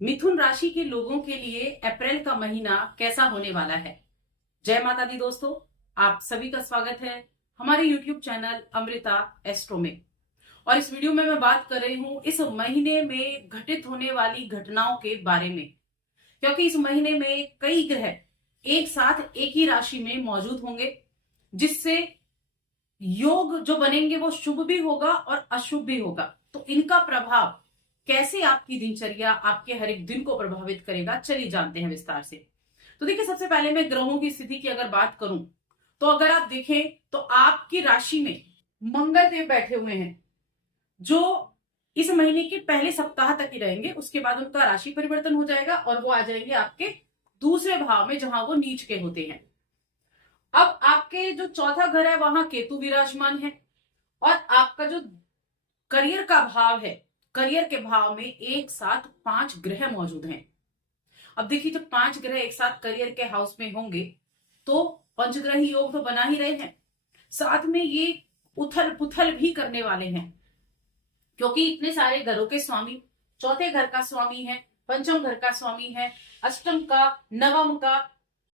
मिथुन राशि के लोगों के लिए अप्रैल का महीना कैसा होने वाला है। जय माता दी दोस्तों, आप सभी का स्वागत है हमारे YouTube चैनल अमृता एस्ट्रो में। और इस वीडियो में मैं बात कर रही हूँ इस महीने में घटित होने वाली घटनाओं के बारे में, क्योंकि इस महीने में कई ग्रह एक साथ एक ही राशि में मौजूद होंगे, जिससे योग जो बनेंगे वो शुभ भी होगा और अशुभ भी होगा। तो इनका प्रभाव कैसे आपकी दिनचर्या, आपके हर एक दिन को प्रभावित करेगा, चलिए जानते हैं विस्तार से। तो देखिए, सबसे पहले मैं ग्रहों की स्थिति की अगर बात करूं तो अगर आप देखें तो आपकी राशि में मंगल देव बैठे हुए हैं, जो इस महीने के पहले सप्ताह तक ही रहेंगे। उसके बाद उनका राशि परिवर्तन हो जाएगा और वो आ जाएंगे आपके दूसरे भाव में, जहां वो नीच के होते हैं। अब आपके जो चौथा घर है वहां केतु विराजमान है, और आपका जो करियर का भाव है, करियर के भाव में एक साथ 5 ग्रह मौजूद हैं। अब देखिए, जब 5 ग्रह एक साथ करियर के हाउस में होंगे तो पंचग्रही योग तो बना ही रहे हैं, साथ में ये उथल पुथल भी करने वाले हैं, क्योंकि इतने सारे घरों के स्वामी चौथे घर का स्वामी है, पंचम घर का स्वामी है, अष्टम का, नवम का।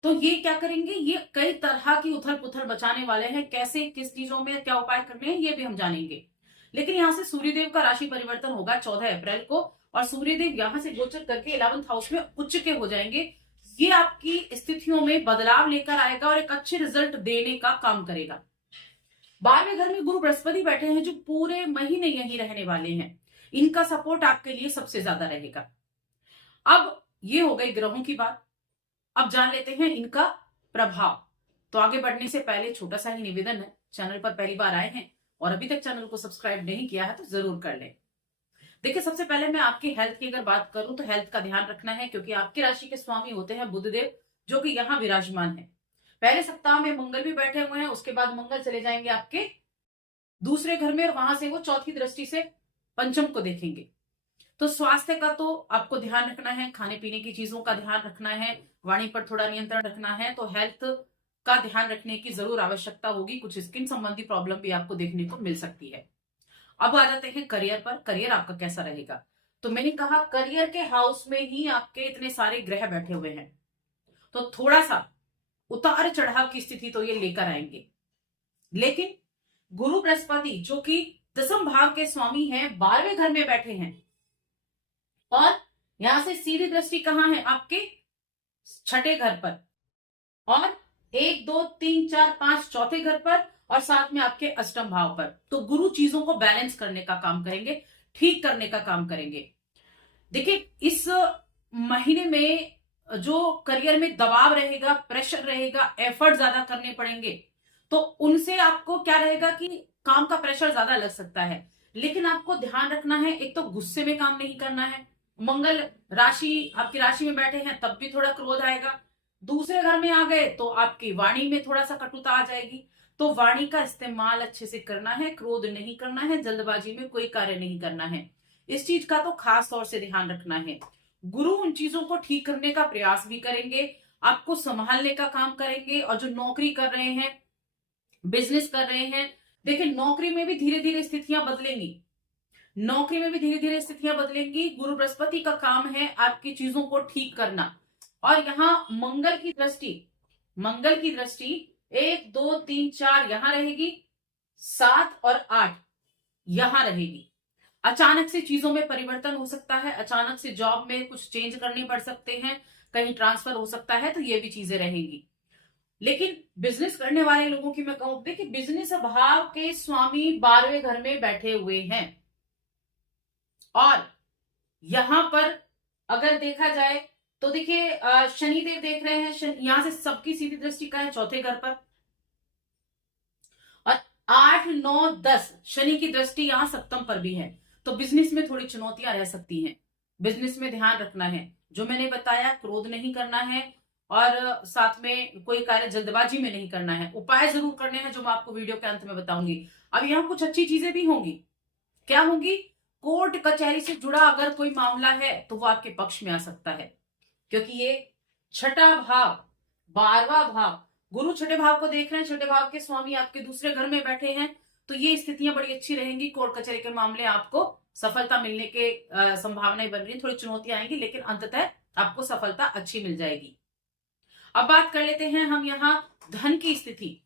तो ये क्या करेंगे, ये कई तरह की उथल पुथल बचाने वाले हैं। कैसे, किस चीजों में क्या उपाय करने हैं, ये भी हम जानेंगे। लेकिन यहाँ से सूर्यदेव का राशि परिवर्तन होगा 14 अप्रैल को, और सूर्यदेव यहाँ से गोचर करके 11th हाउस में उच्च के हो जाएंगे। ये आपकी स्थितियों में बदलाव लेकर आएगा और एक अच्छे रिजल्ट देने का काम करेगा। 12वें घर में गुरु बृहस्पति बैठे हैं, जो पूरे महीने यहीं रहने वाले हैं। इनका सपोर्ट आपके लिए सबसे ज्यादा रहेगा। अब ये हो गई ग्रहों की बात। अब जान लेते हैं इनका प्रभाव। तो आगे बढ़ने से पहले छोटा सा ही निवेदन है, चैनल पर पहली बार आए हैं और अभी तक चैनल को सब्सक्राइब नहीं किया है तो जरूर कर लें। देखिए, सबसे पहले मैं आपकी हेल्थ की अगर बात करूं तो हेल्थ का ध्यान रखना है, क्योंकि आपकी राशि के स्वामी होते हैं बुधदेव, जो कि यहाँ विराजमान है। पहले सप्ताह में मंगल भी बैठे हुए हैं, उसके बाद मंगल चले जाएंगे आपके दूसरे घर में, और वहां से वो चौथी दृष्टि से पंचम को देखेंगे। तो स्वास्थ्य का तो आपको ध्यान रखना है, खाने पीने की चीजों का ध्यान रखना है, वाणी पर थोड़ा नियंत्रण रखना है। तो हेल्थ का ध्यान रखने की जरूर आवश्यकता होगी। कुछ स्किन संबंधी प्रॉब्लम भी आपको देखने को मिल सकती है। अब आ जाते हैं करियर पर। करियर आपका कैसा रहेगा? तो मैंने कहा, करियर के हाउस में ही आपके इतने सारे ग्रह बैठे हुए हैं, तो थोड़ा सा उतार चढ़ाव की स्थिति तो ये लेकर आएंगे। लेकिन गुरु बृहस्पति, जो कि 10वें भाव के स्वामी हैं, 12वें घर में बैठे हैं, और यहां से सीधी दृष्टि कहां है? आपके छठे घर पर, और 1 2 3 4 5 चौथे घर पर, और साथ में आपके अष्टम भाव पर। तो गुरु चीजों को बैलेंस करने का काम करेंगे, ठीक करने का काम करेंगे। देखिए, इस महीने में जो करियर में दबाव रहेगा, प्रेशर रहेगा, एफर्ट ज्यादा करने पड़ेंगे, तो उनसे आपको क्या रहेगा कि काम का प्रेशर ज्यादा लग सकता है। लेकिन आपको ध्यान रखना है, एक तो गुस्से में काम नहीं करना है। मंगल राशि आपकी राशि में बैठे हैं, तब भी थोड़ा क्रोध आएगा। दूसरे घर में आ गए तो आपकी वाणी में थोड़ा सा कटुता आ जाएगी। तो वाणी का इस्तेमाल अच्छे से करना है, क्रोध नहीं करना है, जल्दबाजी में कोई कार्य नहीं करना है। इस चीज का तो खास तौर से ध्यान रखना है। गुरु उन चीजों को ठीक करने का प्रयास भी करेंगे, आपको संभालने का काम करेंगे। और जो नौकरी कर रहे हैं, बिजनेस कर रहे हैं, देखिए नौकरी में भी धीरे धीरे स्थितियां बदलेंगी। नौकरी में भी धीरे धीरे स्थितियां बदलेंगी। गुरु बृहस्पति का काम है आपकी चीजों को ठीक करना। और यहाँ मंगल की दृष्टि, मंगल की दृष्टि 1 2 3 4 यहां रहेगी, 7 और 8 यहां रहेगी। अचानक से चीजों में परिवर्तन हो सकता है, अचानक से जॉब में कुछ चेंज करने पड़ सकते हैं, कहीं ट्रांसफर हो सकता है, तो ये भी चीजें रहेंगी। लेकिन बिजनेस करने वाले लोगों की मैं कहूं, देखिए बिजनेस भाव के स्वामी 12वें घर में बैठे हुए हैं, और यहां पर अगर देखा जाए तो देखिए शनिदेव देख रहे हैं, यहां से सबकी सीधी दृष्टि का है चौथे घर पर, और 8 9 10 शनि की दृष्टि यहां सप्तम पर भी है। तो बिजनेस में थोड़ी चुनौतियां रह सकती हैं। बिजनेस में ध्यान रखना है, जो मैंने बताया, क्रोध नहीं करना है, और साथ में कोई कार्य जल्दबाजी में नहीं करना है। उपाय जरूर करने हैं, जो मैं आपको वीडियो के अंत में बताऊंगी। अब यहाँ कुछ अच्छी चीजें भी होंगी। क्या होंगी? कोर्ट कचहरी से जुड़ा अगर कोई मामला है तो वो आपके पक्ष में आ सकता है, क्योंकि ये छठा भाव, 12वां भाव, गुरु छठे भाव को देख रहे हैं, छठे भाव के स्वामी आपके दूसरे घर में बैठे हैं। तो ये स्थितियां बड़ी अच्छी रहेंगी, कोर्ट कचहरी के मामले आपको सफलता मिलने के संभावनाएं बन रही है, थोड़ी चुनौतियां आएंगी, लेकिन अंततः आपको सफलता अच्छी मिल जाएगी। अब बात कर लेते हैं हम यहाँ धन की स्थिति।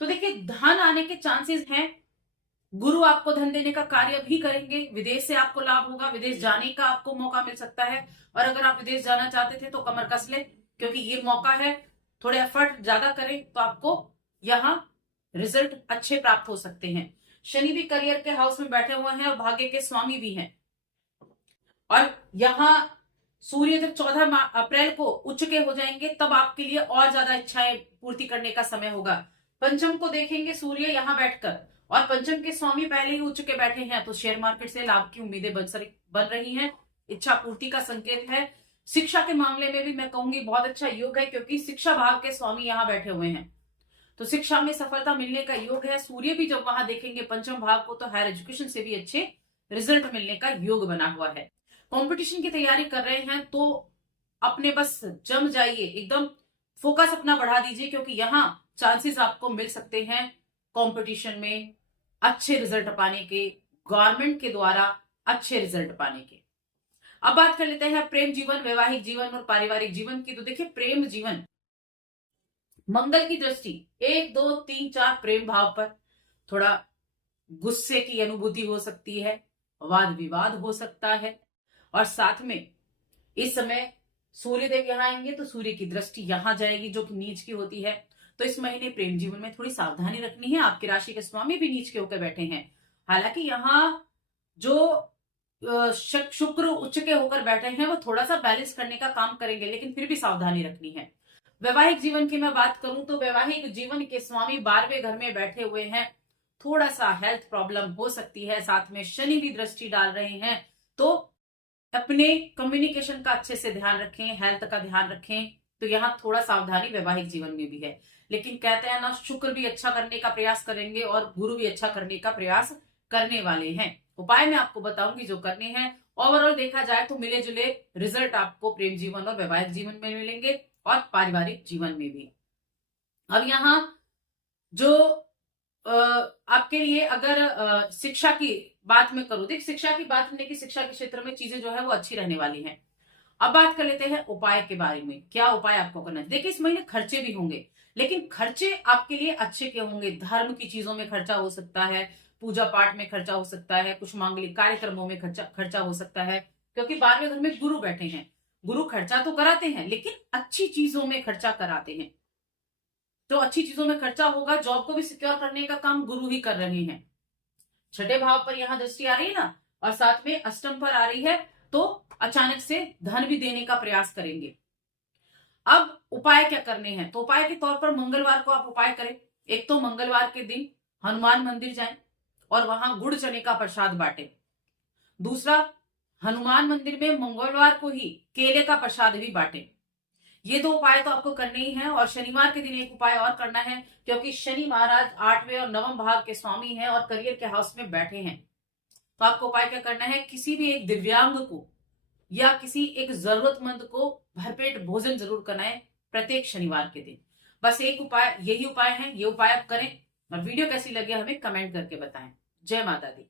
तो देखिए, धन आने के चांसेस हैं। गुरु आपको धन देने का कार्य भी करेंगे, विदेश से आपको लाभ होगा, विदेश जाने का आपको मौका मिल सकता है। और अगर आप विदेश जाना चाहते थे तो कमर कस ले, क्योंकि ये मौका है। थोड़े एफर्ट ज्यादा करें तो आपको यहाँ रिजल्ट अच्छे प्राप्त हो सकते हैं। शनि भी करियर के हाउस में बैठे हुए हैं और भाग्य के स्वामी भी हैं। और यहाँ सूर्य जब 14 अप्रैल को उच्च के हो जाएंगे, तब आपके लिए और ज्यादा इच्छाएं पूर्ति करने का समय होगा। पंचम को देखेंगे सूर्य यहाँ बैठकर, और पंचम के स्वामी पहले ही उच्च के बैठे हैं, तो शेयर मार्केट से लाभ की उम्मीदें बन रही हैं। इच्छा पूर्ति का संकेत है। शिक्षा के मामले में भी मैं कहूंगी बहुत अच्छा योग है, क्योंकि शिक्षा भाव के स्वामी यहाँ बैठे हुए हैं, तो शिक्षा में सफलता मिलने का योग है। सूर्य भी जब वहां देखेंगे पंचम भाव को, तो हायर एजुकेशन से भी अच्छे रिजल्ट मिलने का योग बना हुआ है। कंपटीशन की तैयारी कर रहे हैं तो अपने बस जम जाइए, एकदम फोकस अपना बढ़ा दीजिए, क्योंकि यहाँ चांसेस आपको मिल सकते हैं कंपटीशन में अच्छे रिजल्ट पाने के, गवर्नमेंट के द्वारा अच्छे रिजल्ट पाने के। अब बात कर लेते हैं प्रेम जीवन, वैवाहिक जीवन और पारिवारिक जीवन की। तो देखिए, प्रेम जीवन मंगल की दृष्टि 1, 2, 3, 4 प्रेम भाव पर थोड़ा गुस्से की अनुभूति हो सकती है, वाद विवाद हो सकता है। और साथ में इस समय सूर्यदेव यहाँ आएंगे तो सूर्य की दृष्टि यहां जाएगी, जो कि नीच की होती है। तो इस महीने प्रेम जीवन में थोड़ी सावधानी रखनी है। आपकी राशि के स्वामी भी नीच के होकर बैठे हैं। हालांकि यहाँ जो शुक्र उच्च के होकर बैठे हैं, वो थोड़ा सा बैलेंस करने का काम करेंगे, लेकिन फिर भी सावधानी रखनी है। वैवाहिक जीवन की मैं बात करूं तो वैवाहिक जीवन के स्वामी 12वें घर में बैठे हुए हैं, थोड़ा सा हेल्थ प्रॉब्लम हो सकती है। साथ में शनि भी दृष्टि डाल रहे हैं, तो अपने कम्युनिकेशन का अच्छे से ध्यान रखें, हेल्थ का ध्यान रखें। तो यहाँ थोड़ा सावधानी वैवाहिक जीवन में भी है। लेकिन कहते हैं ना, शुक्र भी अच्छा करने का प्रयास करेंगे और गुरु भी अच्छा करने का प्रयास करने वाले हैं। उपाय मैं आपको बताऊंगी जो करने हैं। ओवरऑल देखा जाए तो मिले जुले रिजल्ट आपको प्रेम जीवन और वैवाहिक जीवन में मिलेंगे, और पारिवारिक जीवन में भी। अब यहाँ जो आपके लिए अगर शिक्षा की बात में करूं, देख शिक्षा की बात करने की, शिक्षा के क्षेत्र में चीजें जो है वो अच्छी रहने वाली हैं। अब बात कर लेते हैं उपाय के बारे में, क्या उपाय आपको करना है। देखिए, इस महीने खर्चे भी होंगे, लेकिन खर्चे आपके लिए अच्छे के होंगे। धर्म की चीजों में खर्चा हो सकता है, पूजा पाठ में खर्चा हो सकता है, कुछ मांगलिक कार्यक्रमों में खर्चा हो सकता है, क्योंकि 12वें घर में गुरु बैठे हैं। गुरु खर्चा तो कराते हैं, लेकिन अच्छी चीजों में खर्चा कराते हैं। तो अच्छी चीजों में खर्चा होगा। जॉब को भी सिक्योर करने का काम गुरु ही कर रहे हैं। 6ठे भाव पर यहाँ दृष्टि आ रही है ना, और साथ में अष्टम पर आ रही है, तो अचानक से धन भी देने का प्रयास करेंगे। अब उपाय क्या करने हैं, तो उपाय के तौर पर मंगलवार को आप उपाय करें। एक तो मंगलवार के दिन हनुमान मंदिर जाएं और वहां गुड़ चने का प्रसाद बांटें। दूसरा, हनुमान मंदिर में मंगलवार को ही केले का प्रसाद भी बांटें। ये 2 उपाय तो आपको करने ही हैं। और शनिवार के दिन एक उपाय और करना है, क्योंकि शनि महाराज 8वें और 9वें भाव के स्वामी हैं और करियर के हाउस में बैठे हैं। तो आपको उपाय क्या करना है, किसी भी एक दिव्यांग को या किसी एक जरूरतमंद को भरपेट भोजन जरूर कराएं प्रत्येक शनिवार के दिन। बस एक उपाय, यही उपाय है, ये उपाय आप करें। और वीडियो कैसी लगे हमें कमेंट करके बताएं। जय माता दी।